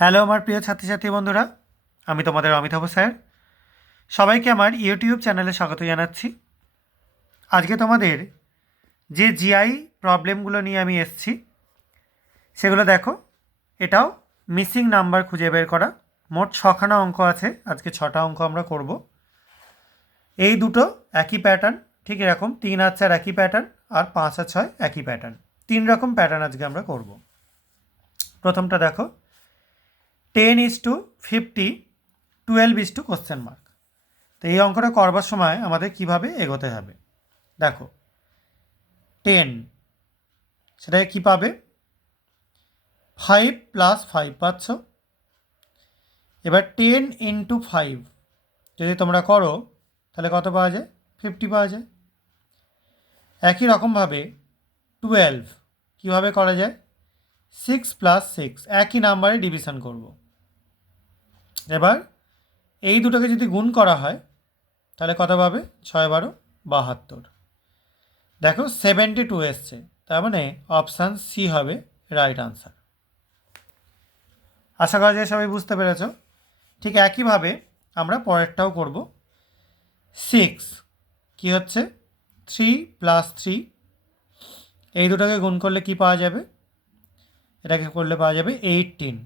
Hello আমার প্রিয় ছাত্রছাত্রী বন্ধুরা, আমি তোমাদের অমিতাভ স্যার। সবাইকে আমার ইউটিউব চ্যানেলে স্বাগত জানাচ্ছি। আজকে তোমাদের যে জিআই প্রবলেমগুলো নিয়ে আমি এসেছি সেগুলো দেখো। এটাও মিসিং নাম্বার খুঁজে বের করা। মোট 6খানা অঙ্ক আছে, আজকে 6টা অঙ্ক আমরা করব। এই দুটো একই প্যাটার্ন, ঠিক এরকম 3 আর 4 একই প্যাটার্ন, আর 5 আর 6 একই প্যাটার্ন। 3 রকম প্যাটার্ন আজকে আমরা করব। প্রথমটা দেখো, 10:50, 12 কোশ্চেন মার্ক। তো এই অঙ্কটা করবার সময় আমাদের কিভাবে এগোতে হবে দেখো। 10 সেটাকে কী পাবে, 5 + 5 পাচ্ছ। এবার 10 × 5 যদি তোমরা করো তাহলে কত পাওয়া যায়, 50 পাওয়া যায়। একই রকমভাবে 12 কীভাবে করা যায়, 6 + 6 একই নাম্বারে ডিভিশন করব। এবার এই দুটোকে যদি গুণ করা হয় তাহলে কত পাবে, 6 × 12 72। দেখো 72 এসছে, তার মানে অপশান সি হবে রাইট আনসার। আশা করা যায় সবাই বুঝতে পেরেছ। ঠিক একইভাবে আমরা পরেরটাও করব। 6 কি হচ্ছে, 3 + 3, এই দুটোকে গুণ করলে কি পাওয়া যাবে, এটাকে করলে পাওয়া যাবে 18।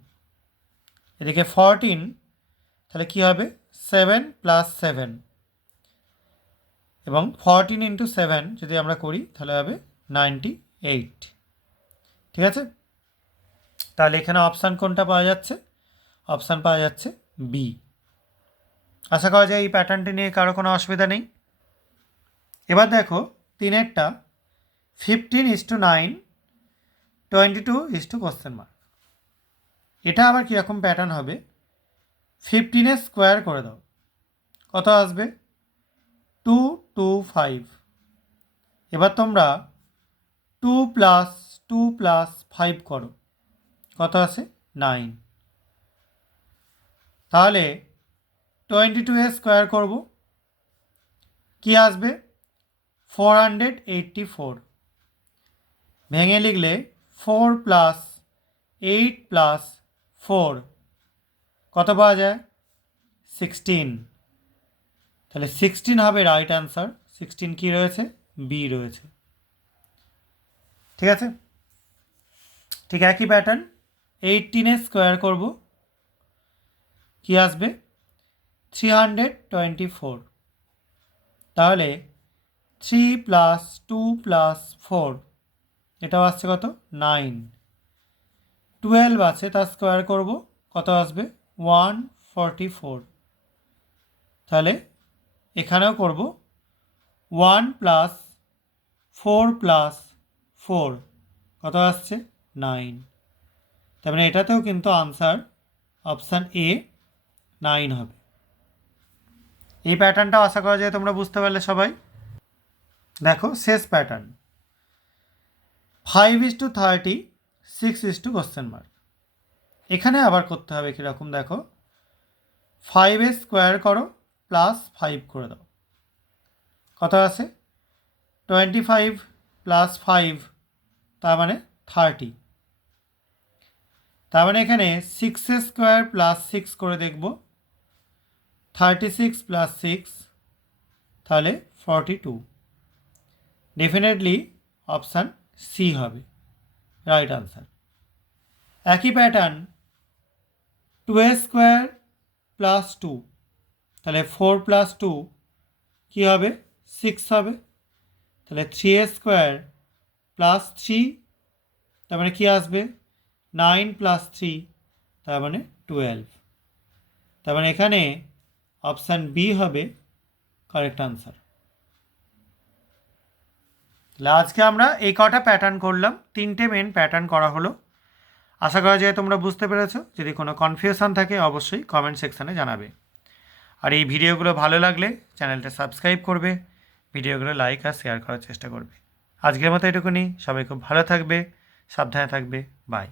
এদিকে 14, তাহলে কি হবে, 7 + 7, এবং 14 × 7 যদি আমরা করি তাহলে হবে 98। ঠিক আছে, তাহলে এখানে অপশান কোনটা পাওয়া যাচ্ছে, অপশান পাওয়া যাচ্ছে বি। আশা করা যায় এই প্যাটার্নটি নিয়ে কারো কোনো অসুবিধা নেই। এবার দেখো 3এরটা, 15:9, 22 কোশ্চেন মার্ক। এটা আবার কীরকম প্যাটার্ন হবে, 15 স্কোয়ার করে দাও, কত আসবে, 225। এবার তোমরা 2 + 2 + 5 করো, কত আসে, 9। তাহলে 22 স্কোয়ার করব, কি আসবে, 484। ভেঙে লিখলে 4 + 8 + 4 কত পাওয়া যায়, 16। তাহলে 16 হবে রাইট আনসার। 16 কি রয়েছে, বি রয়েছে। ঠিক আছে, ঠিক একই প্যাটার্ন 18 স্কোয়ার করব, কি আসবে, 324। তাহলে 3 + 2 + 4 এটাও আসছে কত, 9। 12 আছে, তার স্কোয়ার করব, কত আসবে, 144। তাহলে এখানেও করব 1 + 4 + 4 কত আসছে, 9। তার মানে এটাতেও কিন্তু আনসার অপশান এ 9 হবে। এই প্যাটার্নটাও আশা করা যায় তোমরা বুঝতে পারলে সবাই। দেখো শেষ প্যাটার্ন, 5:30, 6 কোশ্চেন মার্ক। এখানে আবার করতে হবে কীরকম দেখো, 5 স্কোয়ার করো +5 করে দাও, কত আছে, 25 + 5 তার মানে 30। তার মানে এখানে 6 স্কোয়ার +6 করে দেখব, 36 + 6 তাহলে 42। ডেফিনেটলি অপশান সি হবে রাইট আনসার। একই প্যাটার্ন 2 স্কোয়ার + 2, তাহলে 4 + 2 কী হবে, 6 হবে। তাহলে 3 স্কোয়ার + 3, তার মানে কী আসবে, 9 + 3 তার মানে 12। তার মানে এখানে অপশান বি হবে কারেক্ট আনসার। তাহলে আজকে আমরা এই কটা প্যাটার্ন করলাম, 3টে মেন প্যাটার্ন করা হলো। আশা করা যায় তোমরা বুঝতে পেরেছো। যদি কোনো কনফিউশন থাকে অবশ্যই কমেন্ট সেকশানে জানাবে। আর এই ভিডিওগুলো ভালো লাগলে চ্যানেলটা সাবস্ক্রাইব করবে, ভিডিওগুলো লাইক আর শেয়ার করার চেষ্টা করবে। আজকের মতো এটুকুনি, সবাই খুব ভালো থাকবে, সাবধানে থাকবে, বাই।